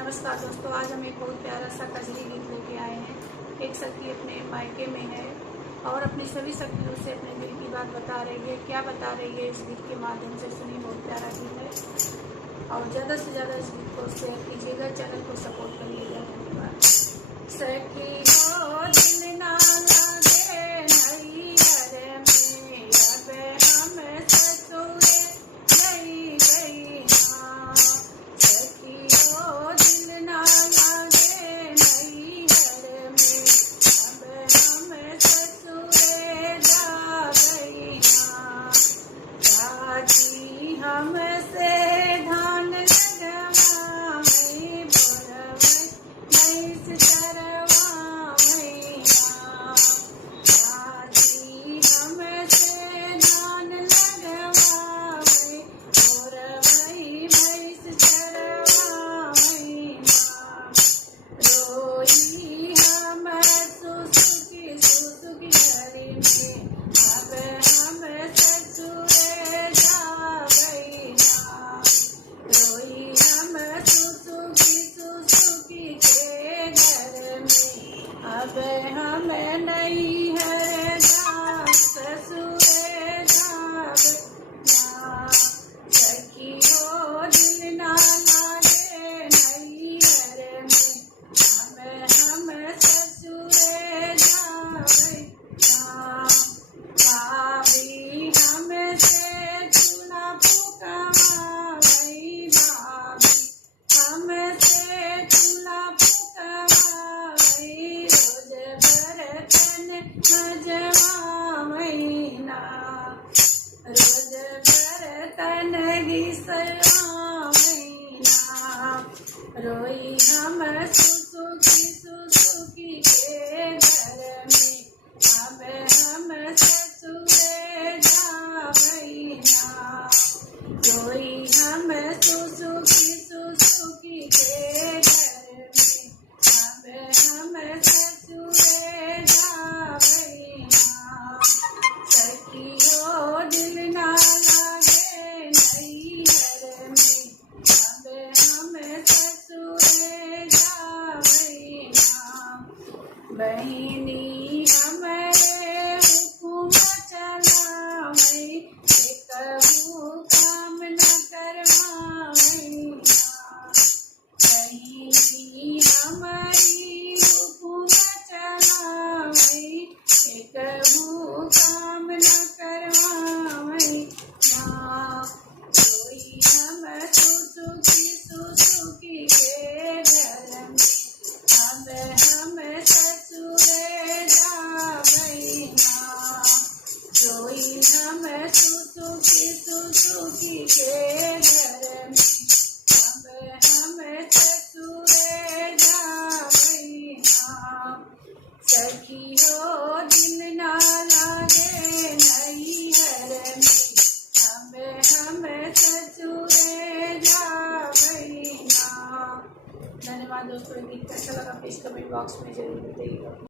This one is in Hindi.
नमस्कार दोस्तों, आज हम एक बहुत प्यारा सा कजरी गीत लेके आए हैं। एक सखी अपने मायके में है और अपनी सभी सखियों से अपने दिल की बात बता रही है। क्या बता रही है इस गीत के माध्यम से सुनिए। बहुत प्यारा गीत है और ज़्यादा से ज़्यादा इस गीत को शेयर कीजिएगा, चैनल को सपोर्ट करिएगा। धन्यवाद। सखी हो दिल ना लागे नैहर में, अब हम ससुरे नहीं गई ना। सखी हो दिल ना लागे नैहर में, अब हम ससुरे जा गई ना। चाची हमसे धान लगवावई, बोरवई भैंस चरवावई ना। चाची हमसे धान लगवावई, बोरवई भैंस चरवावई ना। रोई हम सुसुकी सुसुकी घरी में, अब हम ससुरे जा गई ना। रोई हम सुसुकी सुसुकी के घर में, अब हम नहीं है जा ससुरे जा गई ना। सखी हो दिल ना लागे नैहर में, अब हम ससुरे जा गई ना। भाभी हमसे चूल्हा फुकवावई, भाभी हमसे चूल्हा फुकवावई, रोज बर्तन मजवावई ना। रोज बर्तन घिसवावई ना। रोई हम सुसुकी सुसुकी के घर में, अब हम ससुरे जा गई ना। रोई हम सुसुकी सुसुकी के घर में, अब हम ससुरे जा गई ना। सखी हो दिल ना लागे नैहर में, अब हम ससुरे जा गई ना। बहिनी हमरे हुकुम चलावई, एकहु काम न करवावई ना। बहिनी हमारी हुकुम चलावई, एकहु काम न करवावई ना। रोई हम सुसुकी सुसुकी के घर में, अब हम ससुरे जा गई ना। रोई हम सुसुकी सुसुकी के घर में, अब हम ससुरे जा गई ना। सखी हो दिल ना लागे नैहर में, अब हम ससुरे जा गई ना। धन्यवाद दोस्तों। गीत कैसा लगा प्लीज कमेंट बॉक्स में जरूर बताइएगा।